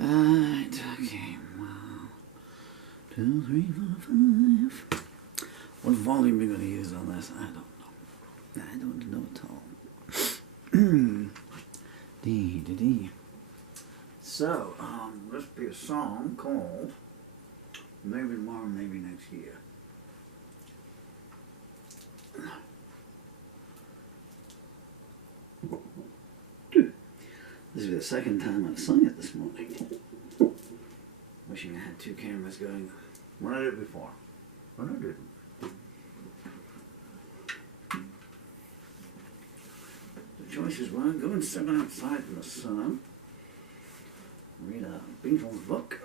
Alright, okay. 1, 2, 3, 4, 5. What volume are we going to use on this? I don't know. I don't know at all. D. So, this will be a song called Maybe Tomorrow, Maybe Next Year. This is the second time I've sung it this morning. Wishing I had 2 cameras going. When I did it before. When I didn't. The choices were go and sit outside in the sun, read a Beatles book,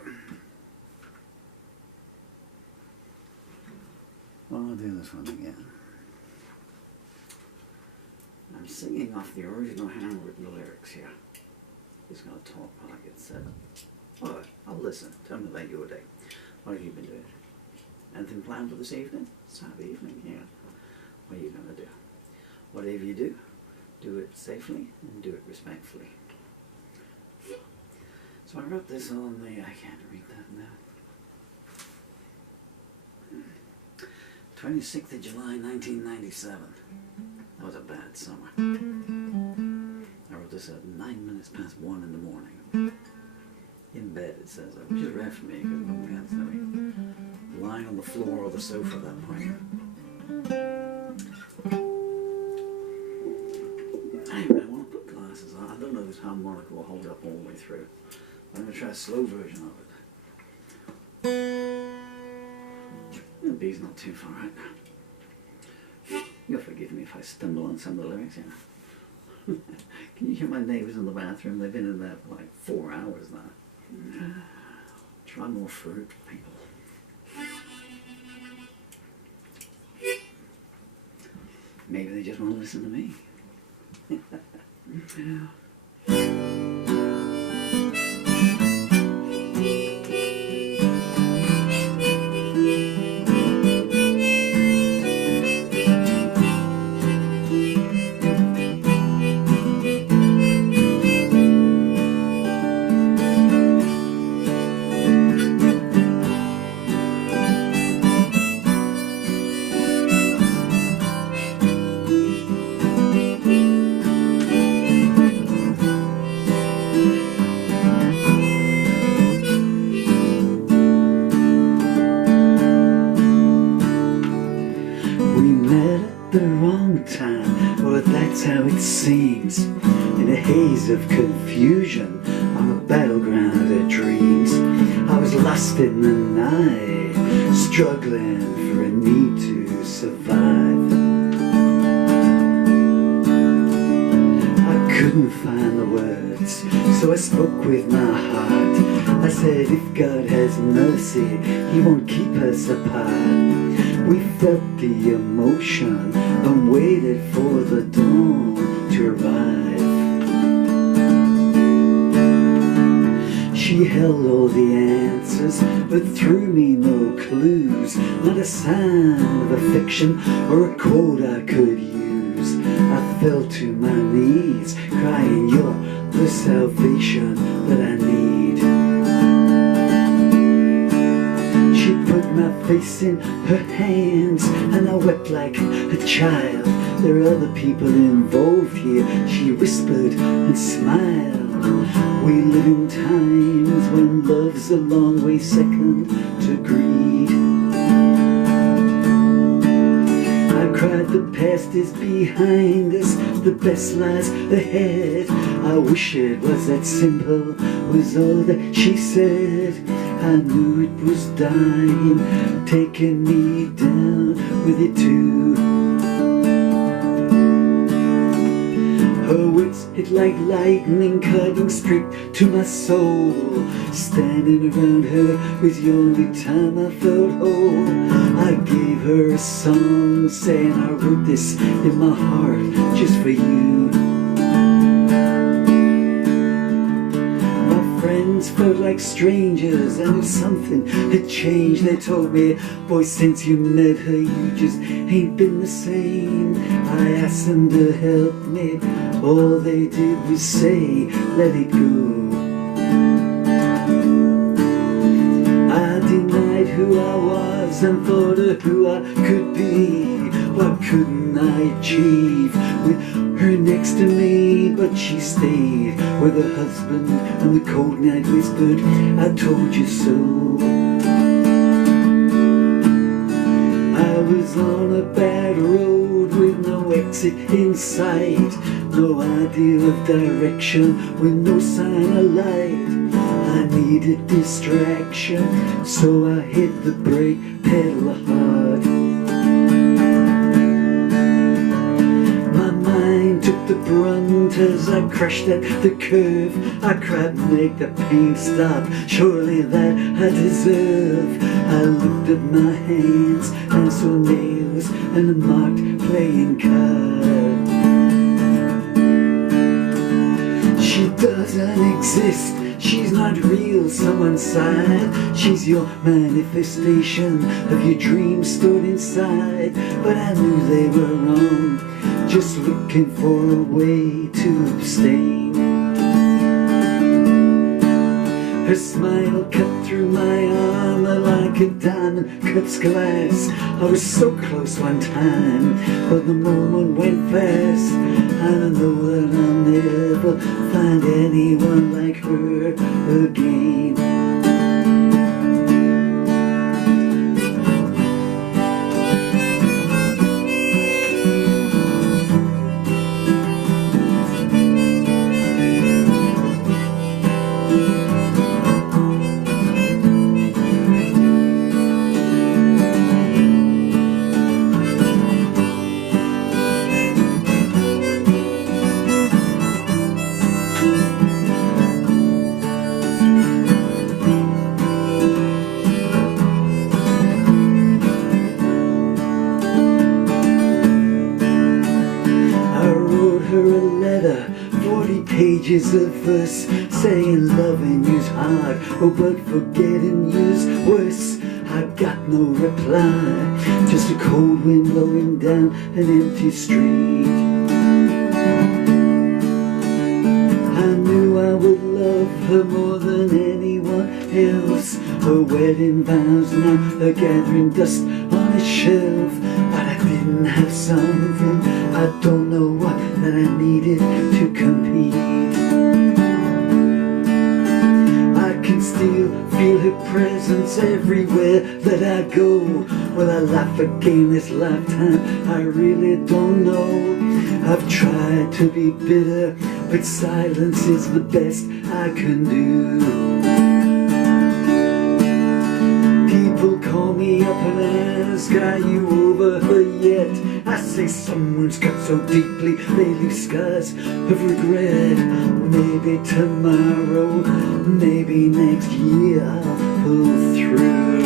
well, I'll do this one again. I'm singing off the original handwritten lyrics here. Just going to talk while I get set up. Alright, I'll listen. Tell me about your day. What have you been doing? Anything planned for this evening? Saturday evening, yeah. What are you going to do? Whatever you do, do it safely and do it respectfully. So I wrote this on the, I can't read that now. 26th of July, 1997. That was a bad summer. I wrote this at 9 minutes past 1 in the morning. In bed, it says, which is rare for me because nobody else having lying on the floor or the sofa at that point. Anyway, I want to put glasses on. I don't know if this harmonica will hold up all the way through. I'm going to try a slow version of it. The B's not too far right now. You'll forgive me if I stumble on some of the lyrics here. Can you hear my neighbours in the bathroom? They've been in there for like 4 hours now. Try more fruit, people. Maybe they just won't listen to me. How it seems, in a haze of confusion, on a battleground of dreams. I was lost in the night, struggling for a need to survive. I couldn't find the words, so I spoke with my heart. I said, if God has mercy, He won't keep us apart. We felt the emotion and waited for the dawn to arrive. She held all the answers, but threw me no clues. Not a sign of affection or a quote I could use. I fell to my knees, crying, you're the salvation that I need. She put my face in her hands, and I wept like a child. There are other people involved here, she whispered and smiled. We live in times when love's a long way second to greed. I cried, the past is behind us, the best lies ahead. I wish it was that simple, was all that she said. I knew it was dying, taking me down with it too. Her words hit like lightning, cutting straight to my soul. Standing around her was the only time I felt whole. I gave her a song, saying I wrote this in my heart just for you. Felt like strangers, and if something had changed, they told me, boy, since you met her, you just ain't been the same. I asked them to help me, all they did was say, let it go. and thought of who I could be. What couldn't I achieve with her next to me? But she stayed with her husband, and the cold night whispered, I told you so. I was on a bad road with no exit in sight, no idea of direction with no sign of light. I needed distraction, so I hit the brake pedal hard. My mind took the brunt as I crashed at the curve. I cried, make the pain stop, surely that I deserve. I looked at my hands and saw nails and a marked playing card. She doesn't exist, she's not real, someone sighed. She's your manifestation of your dreams stored inside. But I knew they were wrong, just looking for a way to abstain. Her smile cut through my armor like a diamond cuts glass. I was so close one time, but the moment went fast. I know that I'll never find anyone like her again. Pages of verse saying loving you's hard, oh but forgetting you's worse. I got no reply, just a cold wind blowing down an empty street. I knew I would love her more than anyone else. Her wedding vows now are gathering dust on a shelf. But I didn't have something, I don't know what, that I needed to compete. I can still feel her presence everywhere that I go. Will I laugh again this lifetime? I really don't know. I've tried to be bitter, but silence is the best I can do. People call me up and ask, are you over her yet? I say someone's cut so deeply they leave scars of regret. Maybe tomorrow, maybe next year I'll pull through.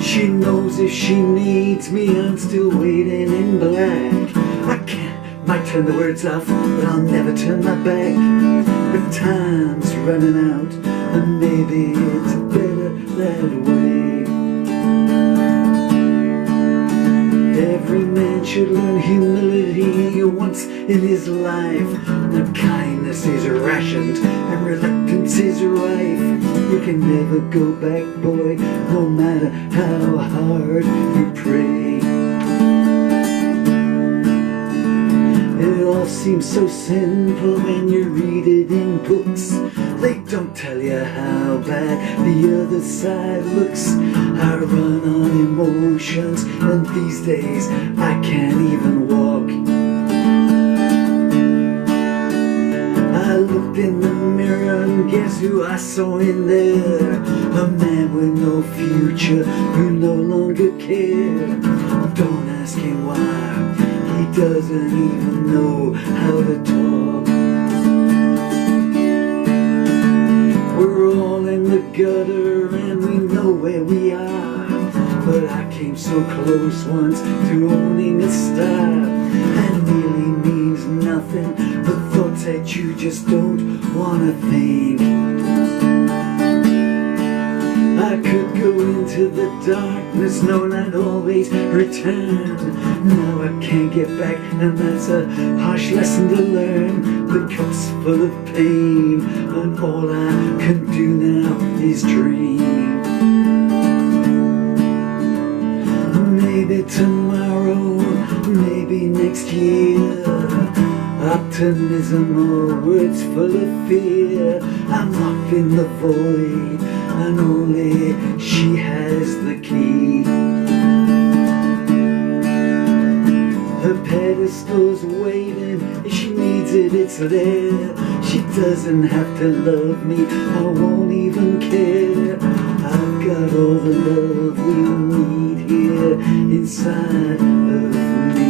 She knows if she needs me, I'm still waiting in black. I might turn the words off, but I'll never turn my back. But time's running out, and maybe it's better that way. Every man should learn humility once in his life. And kindness is rationed, and reluctance is rife. You can never go back, boy, no matter how hard you pray. It all seems so simple when you read it in books. They don't tell you how bad the other side looks. I run on emotions, and these days I can't even walk. I looked in the mirror and guess who I saw in there? A man with no future who no longer cared. Don't ask him why, he doesn't even know how to talk. We're all in the gutter and we know where we are. But I came so close once to owning a star. And nearly means nothing, but thoughts that you just don't wanna think. I could go into the darkness knowing I'd always return. Now I can't get back, and that's a harsh lesson to learn. The cup's full of pain, and all I can do now is dream. Maybe tomorrow, maybe next year. Optimism or words full of fear. I'm locked in the void and only she has the key. Her pedestal's waiting, if she needs it, it's there. She doesn't have to love me, I won't even care. I've got all the love we need here inside of me.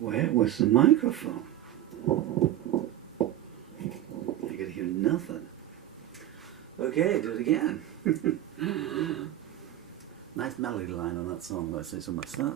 Where was the microphone? I could hear nothing. Okay, do it again. Nice melody line on that song, let's say so much that.